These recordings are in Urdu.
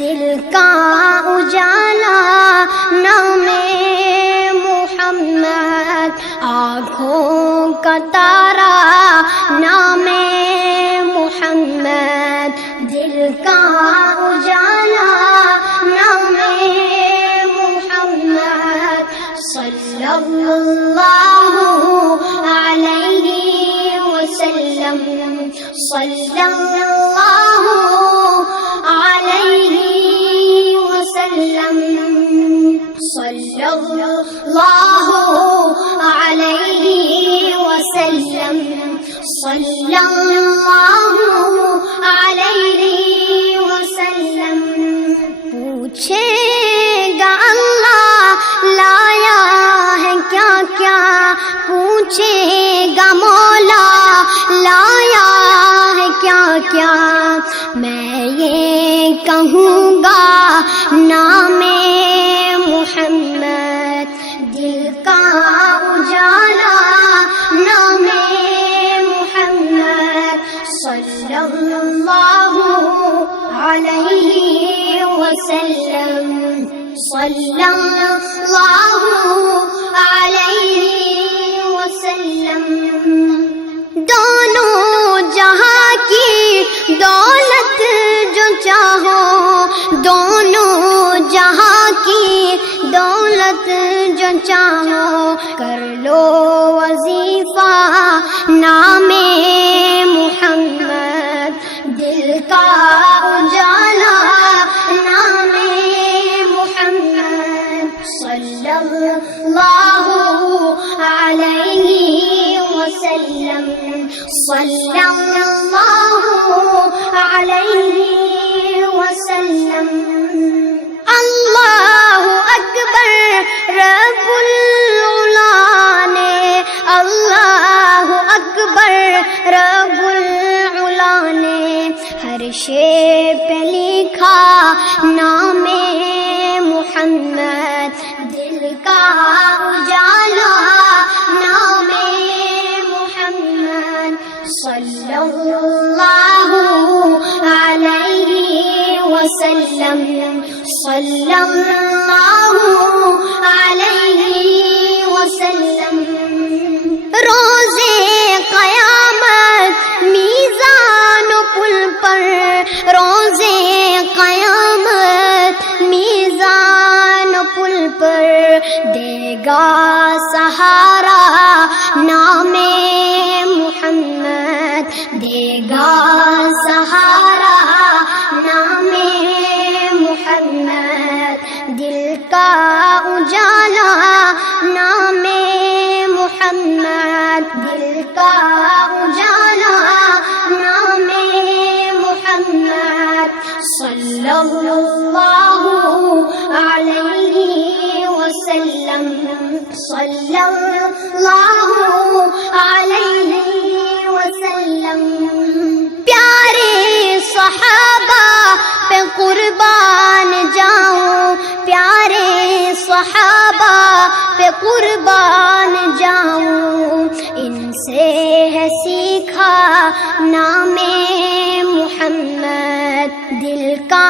دل کا اجالا نام محمد، آنکھوں کا تارا نام محمد، دل کا اجالا نام محمد، صلی اللہ علیہ وسلم، صلی اللہ علیہ وسلم، صلی اللہ علیہ وسلم، صلی اللہ علیہ وسلم۔ پوچھے گا اللہ لایا ہے کیا کیا، پوچھے گا مولا لایا ہے کیا کیا، میں یہ کہوں گا نام محمد، دل کا اجالا نام محمد، صلی اللہ علیہ وسلم، صلی اللہ علیہ وسلم۔ دونوں جہاں کی دولت جو چاہو، دونوں جہاں کی دولت جو چاہو، کر لو وظیفہ نام محمد، دل کا اجالا نام محمد، صلی اللہ علیہ وسلم، صلی اللہ علیہ وسلم۔ اللہ اکبر رب العلا نے، اللہ اکبر رب العلا نے ہر شے پہ لکھا نام محمد، دل کا اجالا نام محمد، صلی اللہ علیہ وسلم، صلی اللہ علیہ وسلم۔ روزے قیامت میزان و پل پر، روزے قیامت میزان و پل پر دے گا سہارا نام محمد، دے گا سہارا نام محمد، دل کا اجالا نام محمد، دل کا اجالا نام محمد، صلی اللہ علیہ وسلم، صلی اللہ علیہ وسلم۔ پیارے صحابہ پہ قربان جاؤں، پیارے صحابہ پہ قربان جاؤں، ان سے ہے سیکھا نام محمد، دل کا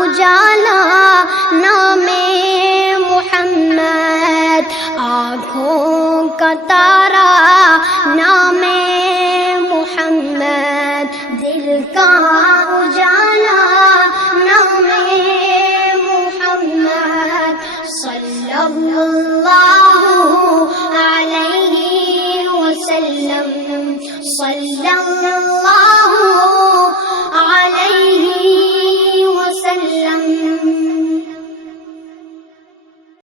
اجالا نام محمد، آنکھوں کا تارا نام محمد، دل کا اجالا نام محمد، صلی اللہ علیہ وسلم، صلی اللہ